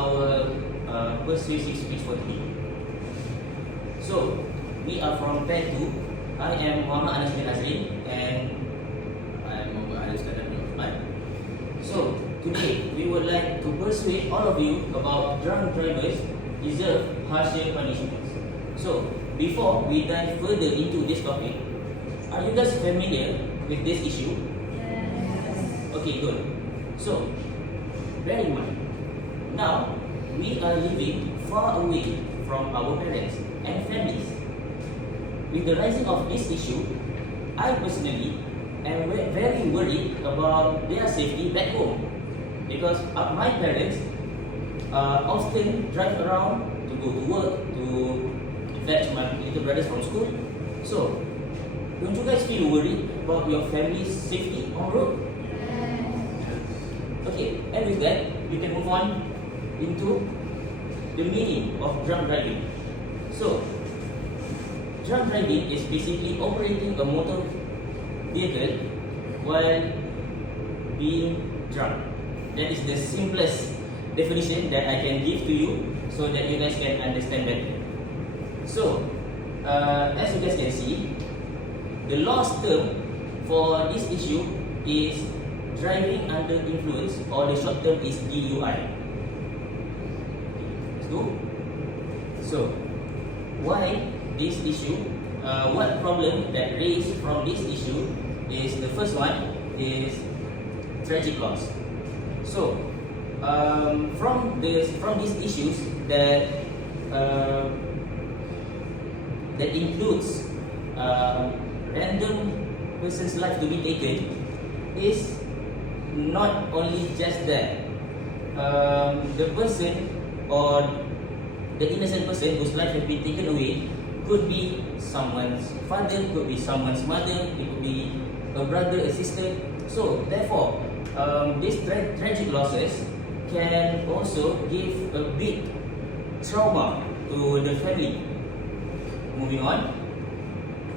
our persuasive speech for today. So, we are from Pair 2. I am Muhammad Anas bin Azrin and I am Muhammad Anas bin Azrin. So, today we would like to persuade all of you about drunk drivers deserve harsher punishments. So, before we dive further into this topic, are you guys familiar with this issue? Yes. Okay, good. So, bear in mind, now we are living far away from our parents and families. With the rising of this issue, I personally am very worried about their safety back home because my parents often drive around to go to work, to fetch my little brothers from school. So, don't you guys feel worried about your family's safety on road? Okay, and with that, we can move on into the meaning of drunk driving. So, drunk driving is basically operating a motor vehicle while being drunk. That is the simplest definition that I can give to you so that you guys can understand better. So, as you guys can see, the law's term for this issue is driving under influence, or the short term is DUI. Let's go. So, why this issue? What problem that raised from this issue is the first one is tragic loss. So, from these issues that includes random person's life to be taken is not only just that the person or the innocent person whose life has been taken away could be someone's father, could be someone's mother, it could be a brother, a sister. So therefore, these tragic losses can also give a big trauma to the family. Moving on,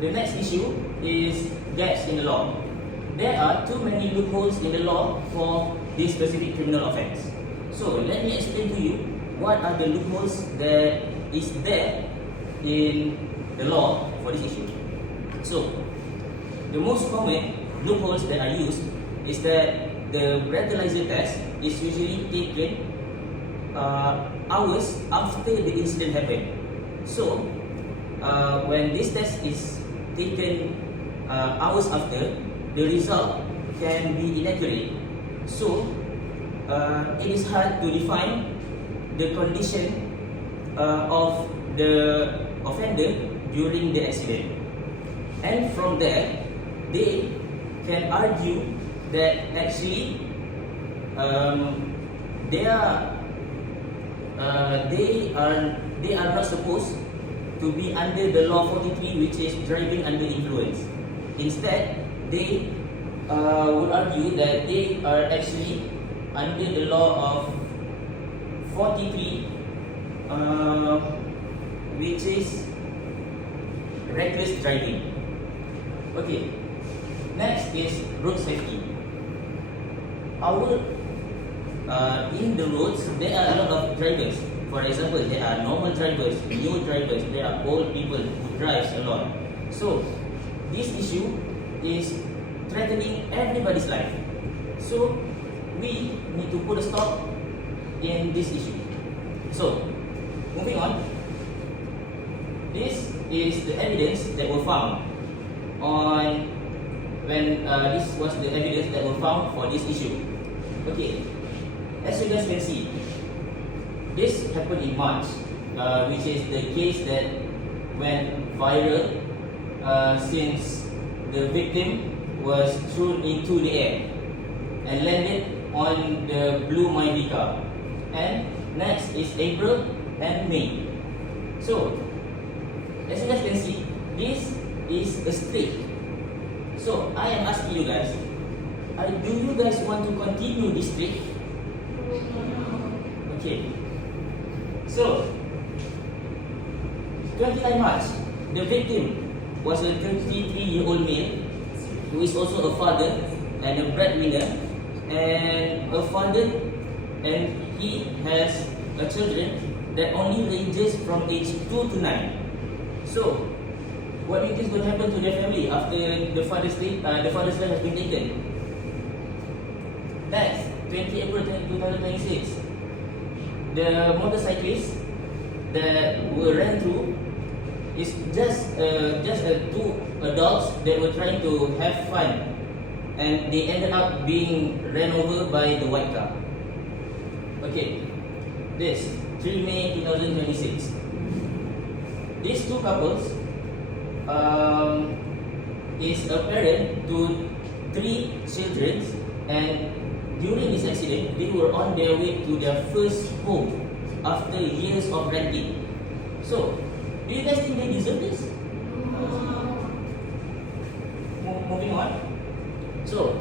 the next issue is gaps in the law. There are too many loopholes in the law for this specific criminal offence. So let me explain to you what are the loopholes that is there in the law for this issue. So the most common loopholes that are used is that the breathalyzer test is usually taken hours after the incident happened. So when this test is taken hours after, the result can be inaccurate. So, it is hard to define the condition of the offender during the accident. And from there, they can argue that actually they are not supposed to be under the law 43, which is driving under influence. Instead, they would argue that they are actually under the law of 43, which is reckless driving. Okay, next is road safety. In the roads, there are a lot of drivers. For example, there are normal drivers, new drivers, there are old people who drive a lot. So, this issue is threatening everybody's life. So, we need to put a stop in this issue. So, moving on, this is the evidence that were found on when this was the evidence that were found for this issue. Okay, as you guys can see, this happened in March, which is the case that went viral since the victim was thrown into the air and landed on the blue Myvi car. And next is April and May. So, as you guys can see, this is a streak. So, I am asking you guys, do you guys want to continue this streak? Okay. So, 29 March, the victim was a 33-year-old male who is also a father and a breadwinner, and a father, and he has children that only ranges from age 2 to 9. So, what do you think is going to happen to their family after the father's life has been taken? Next, 20 April 2026. The motorcyclists that were ran through is just two adults that were trying to have fun, and they ended up being ran over by the white car. Okay, this 3 May 2026. These two couples is a parent to 3 children, and during this accident, they were on their way to their first home after years of renting. So, do you guys think they deserve this? Moving on. So,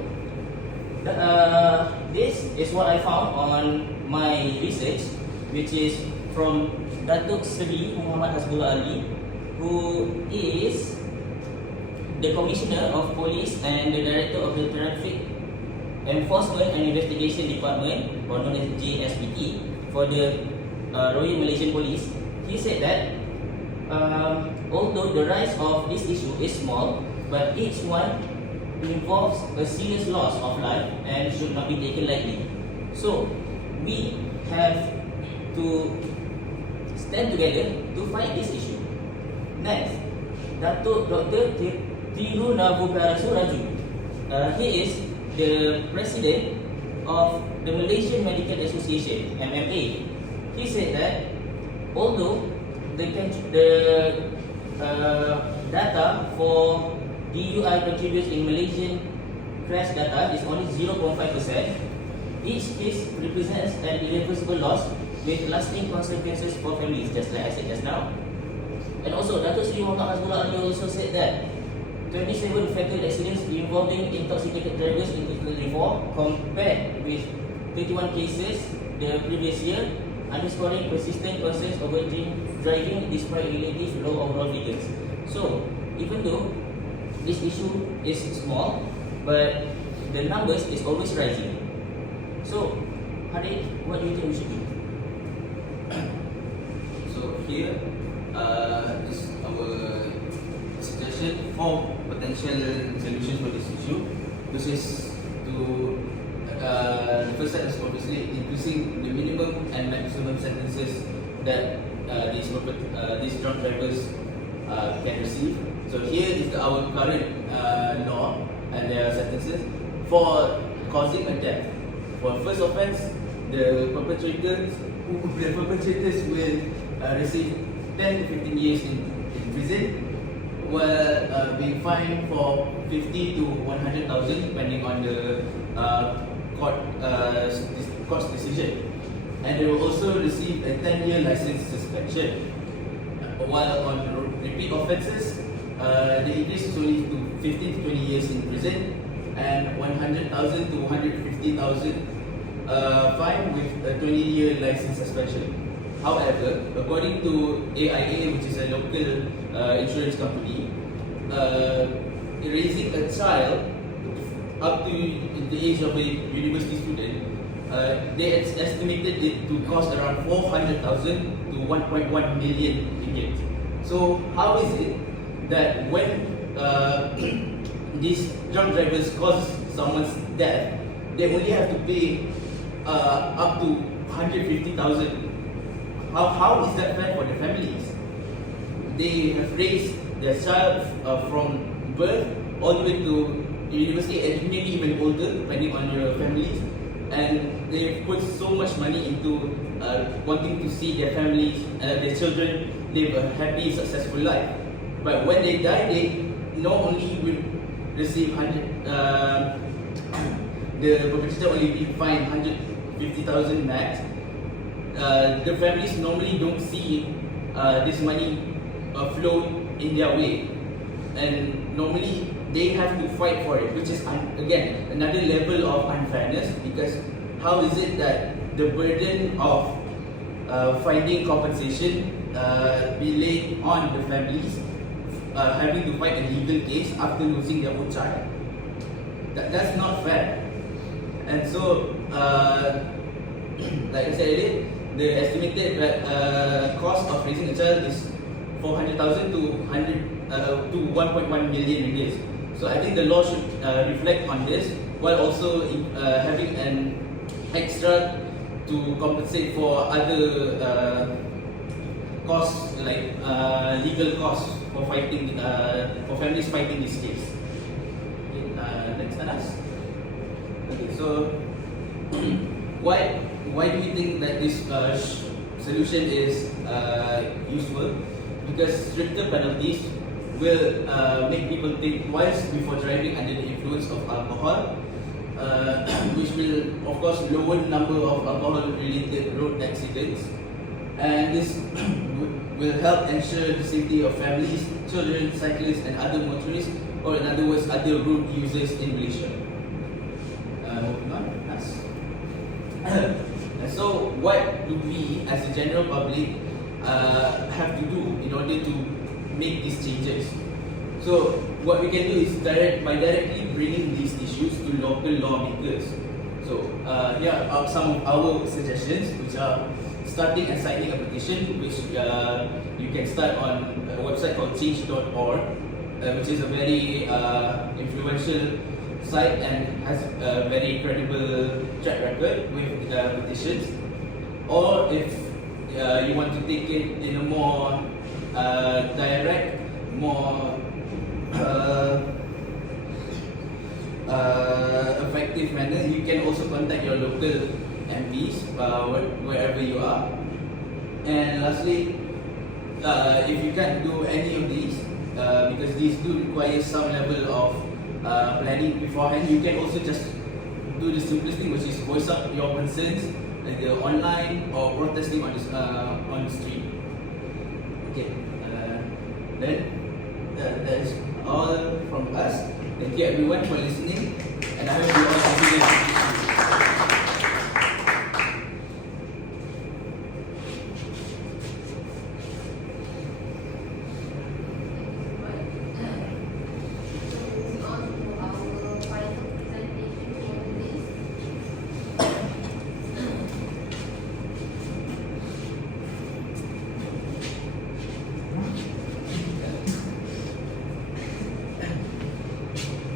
this is what I found on my research, which is from Datuk Seri Muhammad Hasbullah Ali, who is the Commissioner of Police and the Director of the Traffic Enforcement and Investigation Department, or known as JSPT, for the Royal Malaysian Police. He said that although the rise of this issue is small, but each one involves a serious loss of life and should not be taken lightly. So, we have to stand together to fight this issue. Next, Datuk Dr. Tirunavukarasu Raju. He is the president of the Malaysian Medical Association, MMA. He said that although the data for DUI contributes in Malaysian crash data is only 0.5%, each case represents an irreversible loss with lasting consequences for families, just like I said just now. And also, Datuk Seri Muhammad Hasbullah Ali also said that 27 fatal accidents involving intoxicated drivers in 2024 compared with 31 cases the previous year, underscoring persistent concerns over driving despite relative low overall figures. So, even though this issue is small, but the numbers is always rising. So, Harid, what do you think we should do? So here is our suggestion for potential solutions for this issue, which is to the first step is obviously increasing the minimum and maximum sentences that these drunk drivers can receive. So here is our current law and their sentences for causing a death. For first offence, the perpetrators will receive 10 to 15 years in prison, will be fined for 50 to 100,000 depending on the court's decision, and they will also receive a 10-year license suspension. While on repeat offences, the increase is only to 15 to 20 years in prison and 100,000 to 150,000 fine with a 20-year license suspension. However, according to AIA, which is a local insurance company, raising a child up to the age of a university student, they estimated it to cost around 400,000 to 1.1 million ringgit. So how is it that when these drunk drivers cause someone's death, they only have to pay up to 150,000? How is that fair for the families? They have raised their child from birth all the way to university and maybe even older, depending on your families, and they put so much money into wanting to see their families, their children live a happy, successful life. But when they die, they not only will receive the perpetrator only be fined 150,000 max. The families normally don't see this money flow in their way, and normally they have to fight for it, which is again another level of unfairness, because how is it that the burden of finding compensation be laid on the families having to fight a legal case after losing their own child? That's not fair. And so like I said earlier, the estimated cost of raising a child is 400,000 to 1.1 million ringgit. So I think the law should reflect on this, while also having an extra to compensate for other costs like legal costs for fighting for families fighting this case. Okay, next, Anas. Okay, so why do you think that this solution is useful? Because stricter penalties will make people think twice before driving under the influence of alcohol, which will of course lower the number of alcohol-related road accidents, and this will help ensure the safety of families, children, cyclists, and other motorists, or in other words, other road users in Malaysia. Moving on, Nas. So, what do we, as the general public, have to do in order to make these changes? So, what we can do is directly bringing these issues to local lawmakers. So, here are some of our suggestions, which are starting and signing a petition, which you can start on a website called change.org, which is a very influential site and has a very credible track record with petitions. Or if you want to take it in a more direct, more effective manner, you can also contact your local MPs wherever you are. And lastly, if you can't do any of these, because these do require some level of planning beforehand, you can also just do the simplest thing, which is voice out your concerns either online or protesting on the street. Okay, then that's all from us. Thank you everyone for listening, and I hope you all continue.